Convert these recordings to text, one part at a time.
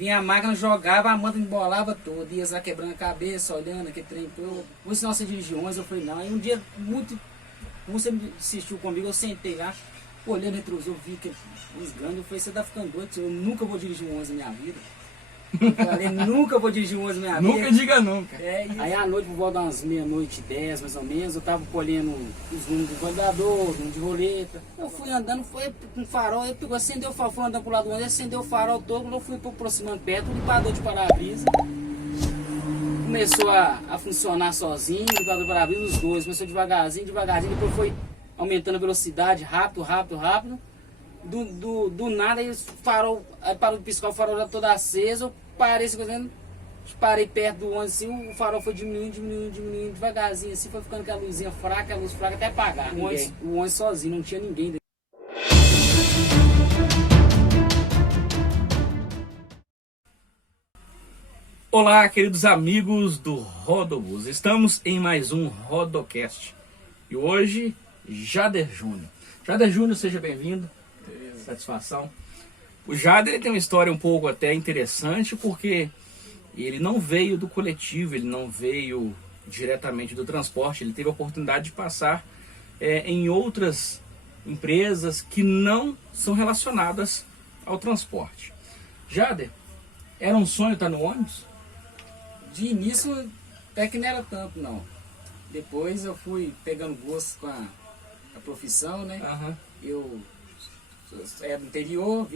vinha a máquina, jogava, a manta embolava toda, ia lá quebrando a cabeça, olhando aquele trem todo. Por isso, você dirigiu 11, eu falei, não. Aí um dia, muito, você assistiu comigo, eu sentei lá, olhando, retrosou, vi que uns grandes, eu falei, você tá ficando doido, eu nunca vou dirigir um 11 na minha vida. Eu falei, nunca vou dirigir um 11 na minha vida. Nunca diga nunca. Aí à noite, por volta das meia-noite, 10 mais ou menos, eu tava colhendo os números de validador, os números de roleta. Eu fui andando, foi com farol, eu pegou, acendeu o farol, fui andando pro lado do ônibus, acendeu o farol todo, quando eu fui aproximando perto, o limpador de para-brisa começou a funcionar sozinho, o limpador de para-brisa, os dois, começou devagarzinho, depois foi aumentando a velocidade, rápido. Do nada, aí o farol, aí parou de piscar, o farol já todo aceso, eu parei perto do ônibus assim, o farol foi diminuindo devagarzinho assim, foi ficando com a luzinha fraca, a luz fraca até apagar. O ônibus sozinho, não tinha ninguém. Olá, queridos amigos do Rodobus, estamos em mais um Rodocast e hoje, Jader Júnior. Jader Júnior, seja bem-vindo. Satisfação. O Jader, ele tem uma história um pouco até interessante, porque ele não veio do coletivo, ele não veio diretamente do transporte, ele teve a oportunidade de passar em outras empresas que não são relacionadas ao transporte. Jader, era um sonho estar no ônibus? De início, até que não era tanto, não. Depois eu fui pegando gosto com a profissão, né? Uhum. Eu era do interior,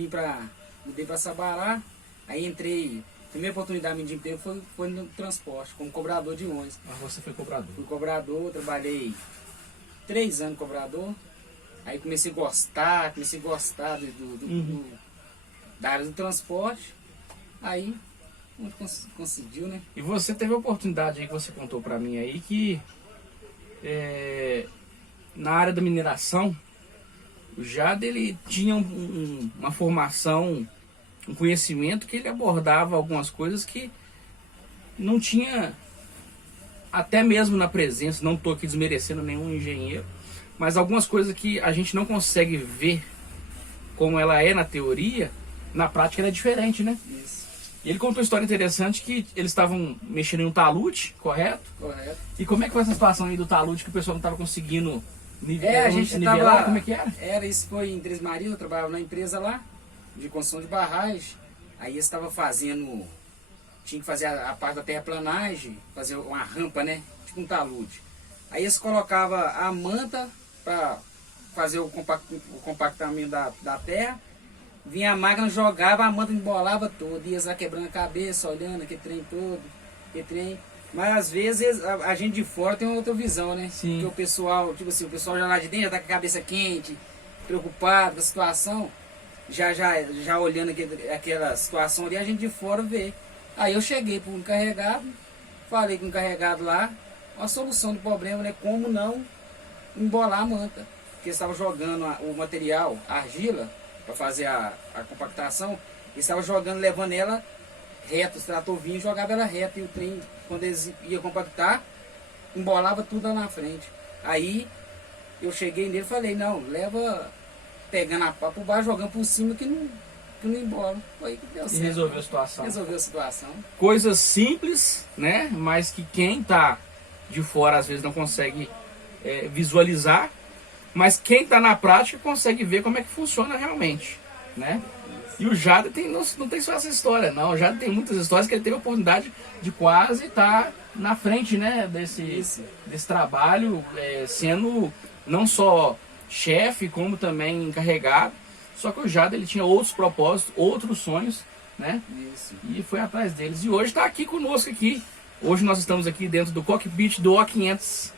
mudei para Sabará, aí entrei, a primeira oportunidade de emprego foi no transporte, como cobrador de ônibus. Mas você foi cobrador? Fui cobrador, trabalhei 3 anos cobrador, aí comecei a gostar da área do transporte, aí conseguiu, né? E você teve a oportunidade aí que você contou para mim aí que na área da mineração, o Jader, ele tinha uma formação, um conhecimento que ele abordava algumas coisas que não tinha, até mesmo na presença, não estou aqui desmerecendo nenhum engenheiro, mas algumas coisas que a gente não consegue ver como ela é na teoria, na prática ela é diferente, né? Isso. E ele contou uma história interessante que eles estavam mexendo em um talude, correto? Correto. E como é que foi essa situação aí do talude que o pessoal não estava conseguindo a gente nivelar? Como é que era? Isso foi em Três Marias, eu trabalhava na empresa lá, de construção de barragem. Aí eles estavam fazendo, tinha que fazer a parte da terraplanagem, fazer uma rampa, né? Tipo um talude. Aí eles colocavam a manta para fazer o compactamento da terra. Vinha a máquina, jogava, a manta embolava toda, ia lá quebrando a cabeça, olhando aquele trem todo, aquele trem. Mas às vezes a gente de fora tem uma outra visão, né? Sim. Porque o pessoal, tipo assim, o pessoal já lá de dentro já tá com a cabeça quente, preocupado com a situação, já olhando aquela situação ali, a gente de fora vê. Aí eu cheguei para o encarregado, falei com o encarregado lá, a solução do problema, né? Como não embolar a manta. Porque eles estavam jogando o material, a argila, para fazer a compactação, eles estavam jogando, levando ela reto, o trator vinha e jogava ela reta, e o trem, quando eles iam compactar, embolava tudo lá na frente. Aí eu cheguei nele e falei, não, leva pegando a pá por baixo, jogando por cima que não embola. Foi aí que deu certo. E resolveu a situação. Resolveu a situação. Coisas simples, né? Mas que quem tá de fora às vezes não consegue visualizar, mas quem está na prática consegue ver como é que funciona realmente, né? E o Jader não tem só essa história, não. O Jader tem muitas histórias que ele teve a oportunidade de quase estar na frente, né? Desse trabalho, sendo não só chefe, como também encarregado. Só que o Jader, ele tinha outros propósitos, outros sonhos, né? Isso. E foi atrás deles. E hoje está aqui conosco aqui. Hoje nós estamos aqui dentro do cockpit do O500.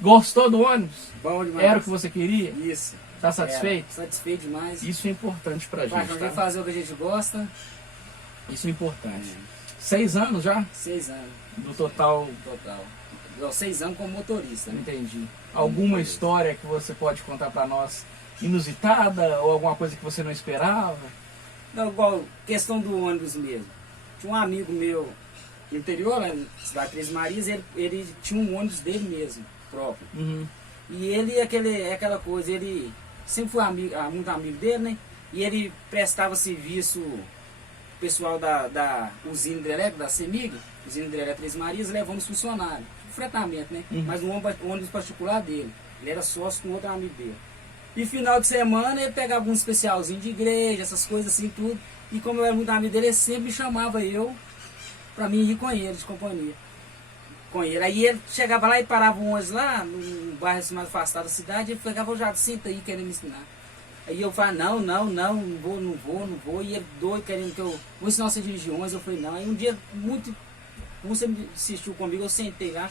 Gostou do ônibus? Bom demais. Era o que você queria? Isso. Tá satisfeito? Satisfeito demais. Isso é importante pra gente, tá? Fazer o que a gente gosta. Isso é importante. 6 anos já? 6 anos. No total? Total. 6 anos como motorista, né? Entendi. Alguma história que você pode contar pra nós inusitada? Ou alguma coisa que você não esperava? Não, igual questão do ônibus mesmo. Tinha um amigo meu no interior, né, na cidade de Três Marias, ele tinha um ônibus dele mesmo, próprio. Uhum. E ele, aquela coisa, ele sempre foi muito amigo dele, né? E ele prestava serviço pessoal da usina hidrelétrica, da CEMIG, usina hidrelétrica Três Marias, levando os funcionários. Fretamento, né? Mas no ônibus particular dele. Ele era sócio com outro amigo dele. E final de semana ele pegava um especialzinho de igreja, essas coisas assim, tudo. E como eu era muito amigo dele, ele sempre me chamava eu pra mim ir com ele, de companhia. Com ele. Aí ele chegava lá e parava um ônibus lá, no bairro assim, mais afastado da cidade, ele pegava, já senta aí, querendo me ensinar. Aí eu falava, não vou. E ele doido, querendo que eu vou ensinar você a dirigir ônibus. Eu falei, não. Aí um dia, muito, você assistiu comigo, eu sentei lá,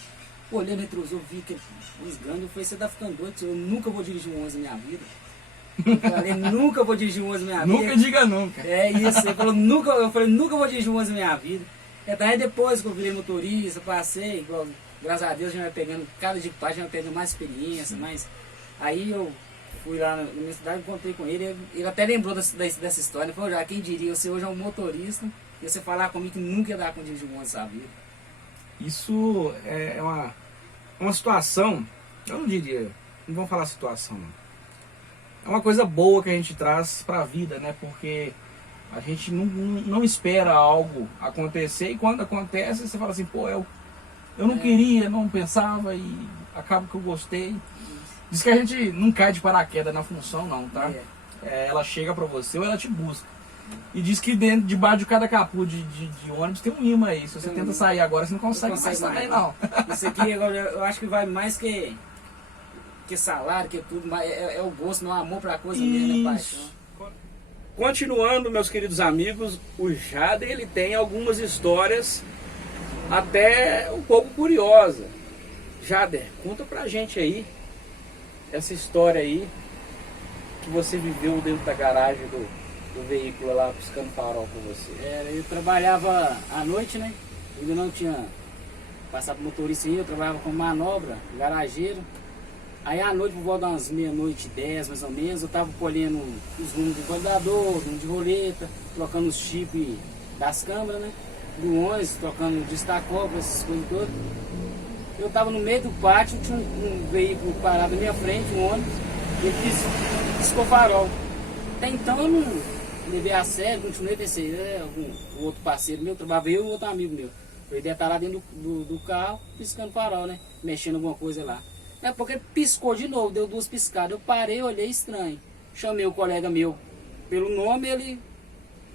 olhei no retrovisor, vi que os grandes, eu falei, você tá ficando doido, eu nunca vou dirigir um ônibus na minha vida. Eu falei, nunca vou dirigir um ônibus na minha vida. Nunca diga nunca. É isso, ele falou, eu falei, nunca vou dirigir um ônibus na minha vida. Aí depois que eu virei motorista, passei, igual, graças a Deus a gente vai pegando, cada dia que passa a gente vai pegando mais experiência, mas aí eu fui lá na minha cidade, encontrei com ele, ele até lembrou dessa história, ele falou, já, quem diria, você hoje é um motorista, e você falar comigo que nunca ia dar com dirigir um ônibus na vida. Isso é uma situação, eu não diria, não vamos falar situação, não. É uma coisa boa que a gente traz para a vida, né? Porque a gente não espera algo acontecer e quando acontece você fala assim, pô, eu não queria, não pensava e acaba que eu gostei. Diz que a gente não cai de paraquedas na função não, tá? Ela chega para você ou ela te busca. E diz que debaixo de cada capô de ônibus tem um imã aí. Se você tenta sair agora, você não consegue mais sair não. Isso aqui agora eu acho que vai mais que salário, que tudo, mas é o gosto, não é o amor pra coisa mesmo, né, paixão. Continuando, meus queridos amigos, o Jader, ele tem algumas histórias até um pouco curiosas. Jader, conta pra gente aí, essa história aí, que você viveu dentro da garagem do veículo lá, piscando farol com você. Eu trabalhava à noite, né, eu não tinha passado por motorista ainda, eu trabalhava com manobra, garageiro. Aí à noite, por volta das meia-noite, 10 mais ou menos, eu tava colhendo os rumos do validador, rumo de roleta, trocando os chips das câmeras, né? Do ônibus, trocando o destacógrafo, essas coisas todas. Eu tava no meio do pátio, tinha um veículo parado na minha frente, um ônibus, e ele piscou farol. Até então eu não levei a sério, continuei, pensei, algum outro parceiro meu, trabalhava eu e outro amigo meu. Eu ia estar lá dentro do carro, piscando farol, né? Mexendo alguma coisa lá. É porque ele piscou de novo, deu 2 piscadas. Eu parei, olhei estranho. Chamei o colega meu pelo nome, ele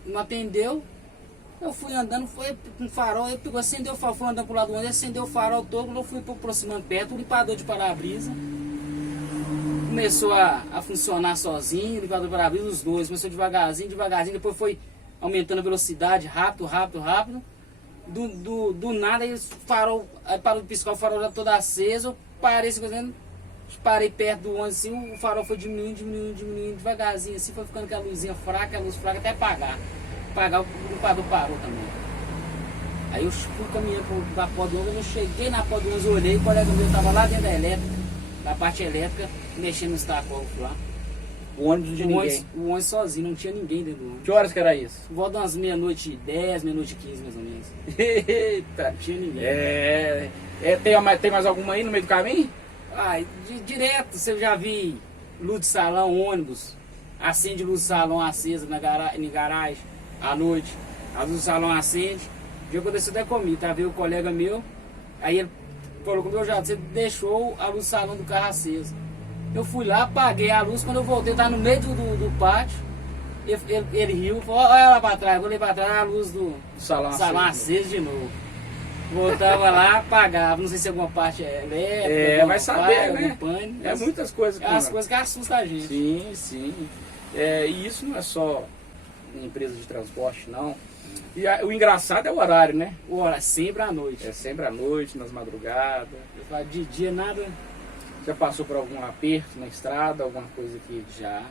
não atendeu. Eu fui andando, foi com farol, ele pegou, acendeu o farol, fui andando pro lado do ônibus, acendeu o farol todo, quando eu fui aproximando perto, o limpador de para-brisa começou a funcionar sozinho, o limpador de para-brisa, os dois, começou devagarzinho, depois foi aumentando a velocidade, rápido. Do nada, aí o farol, aí parou de piscar, o farol já todo aceso, eu parei perto do ônibus assim, o farol foi diminuindo devagarzinho assim, foi ficando com a luzinha fraca, a luz fraca até apagar. O limpador parou também. Aí eu fui caminhando da porta do ônibus, eu cheguei na porta do ônibus, olhei, o colega meu estava lá dentro da elétrica, da parte elétrica, mexendo no estacógrafo lá. O ônibus não tinha ninguém? O ônibus sozinho, não tinha ninguém dentro do ônibus. Que horas que era isso? Volta umas meia-noite 10, meia-noite 15 mais ou menos. Eita! Não tinha ninguém. Tem mais alguma aí no meio do caminho? Direto, você já vi luz de salão, ônibus, acende luz de salão acesa na garagem, à noite, a luz do salão acende. O dia aconteceu até comigo, tá? Veio o colega meu, aí ele falou comigo, já, você deixou a luz do salão do carro acesa. Eu fui lá, apaguei a luz, quando eu voltei, eu tava no meio do pátio, ele riu, falou, olha lá pra trás, eu olhei pra trás, a luz do salão acesa de novo. Voltava lá, apagava, não sei se alguma parte é elétrica, vai saber, né? Pânico, Muitas coisas. As coisas que assustam a gente. Sim. E isso não é só em empresa de transporte, não. E o engraçado é o horário, né? O horário, sempre à noite. É sempre à noite, nas madrugadas. De dia nada. Já passou por algum aperto na estrada, alguma coisa que já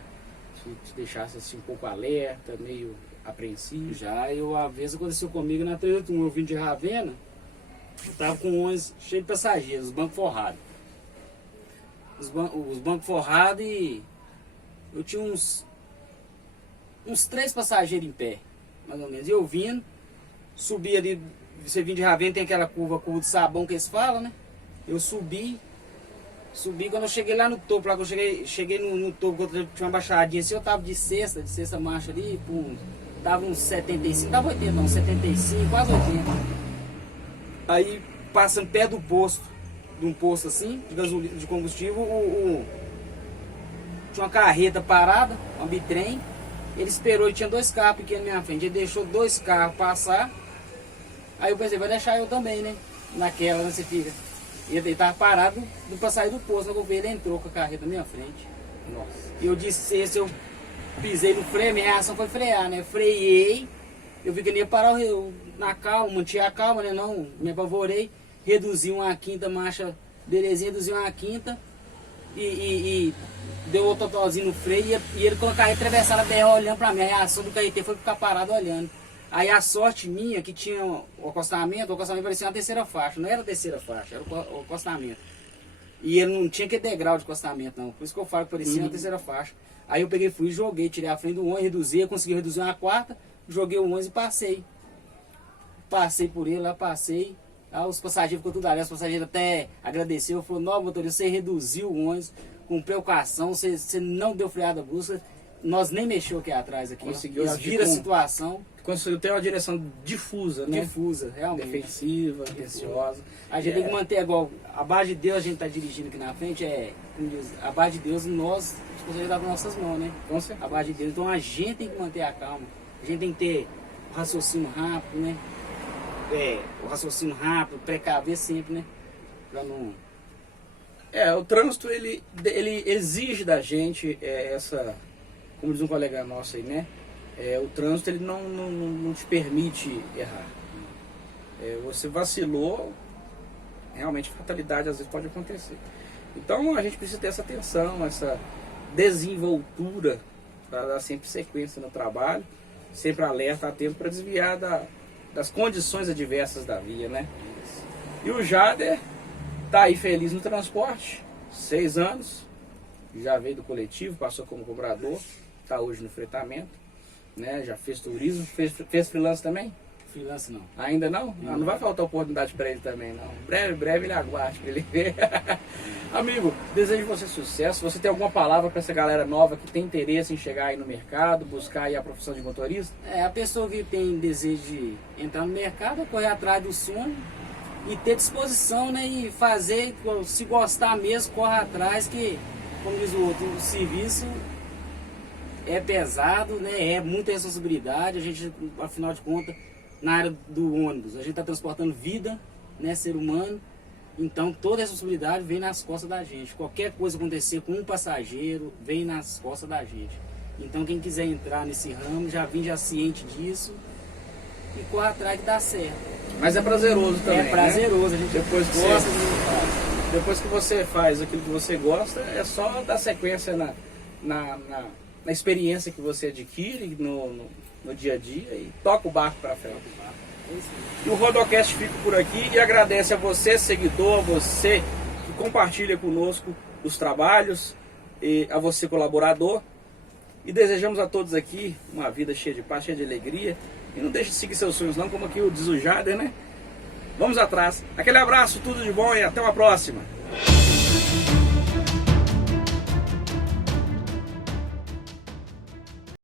te deixasse assim um pouco alerta, meio apreensivo? Já, uma vez aconteceu comigo na 381, eu vim de Ravena, eu tava com um ônibus cheio de passageiros, os bancos forrados. Os bancos forrados e eu tinha uns 3 passageiros em pé, mais ou menos. E eu vindo, subi ali, você vindo de Ravena, tem aquela curva de sabão que eles falam, né? Eu subi, quando eu cheguei lá no topo, lá que eu cheguei no topo, quando eu tinha uma baixadinha assim, eu tava de sexta marcha ali, Tava uns 75, tava 80 não, 75, quase 80. Aí passando perto do posto, de um posto assim, de gasolina, de combustível, tinha uma carreta parada, um bitrem. Ele esperou e tinha 2 carros pequenos na minha frente. Ele deixou 2 carros passar. Aí eu pensei, vai deixar eu também, né? Naquela, né? Você fica. Ele tava parado pra sair do posto. Quando eu vi, ele entrou com a carreta na minha frente. Nossa. E eu disse, se eu pisei no freio, minha reação foi frear, né? Freiei. Eu vi que ele ia parar na calma, mantive a calma, né? Não, me apavorei. Reduzi uma quinta marcha, belezinha, reduzi uma quinta. E deu o totalzinho no freio e ele com a carreta atravessada a BR olhando pra mim. A reação do carreteiro foi ficar parado olhando. Aí a sorte minha que tinha o acostamento parecia uma terceira faixa. Não era a terceira faixa, era o acostamento. E ele não tinha que degrau de acostamento não. Por isso que eu falo que parecia uma terceira faixa. Aí eu peguei, fui, joguei, tirei a frente do 11, reduzi, eu consegui reduzir uma quarta, joguei o 11 e passei. Passei por ele lá, passei. Aí os passageiros ficou tudo ali, os passageiros até agradeceu, falou, não, motorista, você reduziu o 11 com precaução, você não deu freada brusca, nós nem mexeu aqui atrás, aqui, conseguiu agir a situação. Conseguiu ter uma direção difusa, né? Difusa, realmente. Defensiva, atenciosa. A gente tem que manter igual, a base de Deus a gente está dirigindo aqui na frente, como diz, a base de Deus nós responsabilidade das nossas mãos, né? Com certeza. A base de Deus, então a gente tem que manter a calma, a gente tem que ter o raciocínio rápido, né? O raciocínio rápido, precaver sempre, né? Pra não... O trânsito, ele exige da gente essa, como diz um colega nosso aí, né? O trânsito, ele não te permite errar. Você vacilou, realmente fatalidade às vezes pode acontecer. Então a gente precisa ter essa atenção, essa desenvoltura para dar sempre sequência no trabalho, sempre alerta, atento para desviar das condições adversas da via, né? E o Jader tá aí feliz no transporte, 6 anos, já veio do coletivo, passou como cobrador, tá hoje no fretamento, né? Já fez turismo, fez freelance também? Freelance não. Ainda não? Não vai faltar oportunidade para ele também, não. Breve ele aguarde para ele ver. Amigo, desejo você sucesso. Você tem alguma palavra para essa galera nova que tem interesse em chegar aí no mercado, buscar aí a profissão de motorista? A pessoa que tem desejo de entrar no mercado, correr atrás do sonho e ter disposição, né? E fazer, se gostar mesmo, corre atrás, que, como diz o outro, o serviço é pesado, né? É muita responsabilidade. A gente, afinal de contas, na área do ônibus, a gente está transportando vida, né, ser humano, então toda a responsabilidade vem nas costas da gente. Qualquer coisa acontecer com um passageiro, vem nas costas da gente. Então quem quiser entrar nesse ramo, já ciente disso e corre atrás que dá certo. Mas é prazeroso também, é prazeroso, né? A gente depois que gosta de depois que você faz aquilo que você gosta, é só dar sequência na experiência que você adquire no dia a dia e toca o barco para frente. E o Rodocast fica por aqui e agradece a você, seguidor, a você que compartilha conosco os trabalhos, e a você, colaborador. E desejamos a todos aqui uma vida cheia de paz, cheia de alegria. E não deixe de seguir seus sonhos não, como aqui o diz o Jader, né? Vamos atrás. Aquele abraço, tudo de bom e até uma próxima.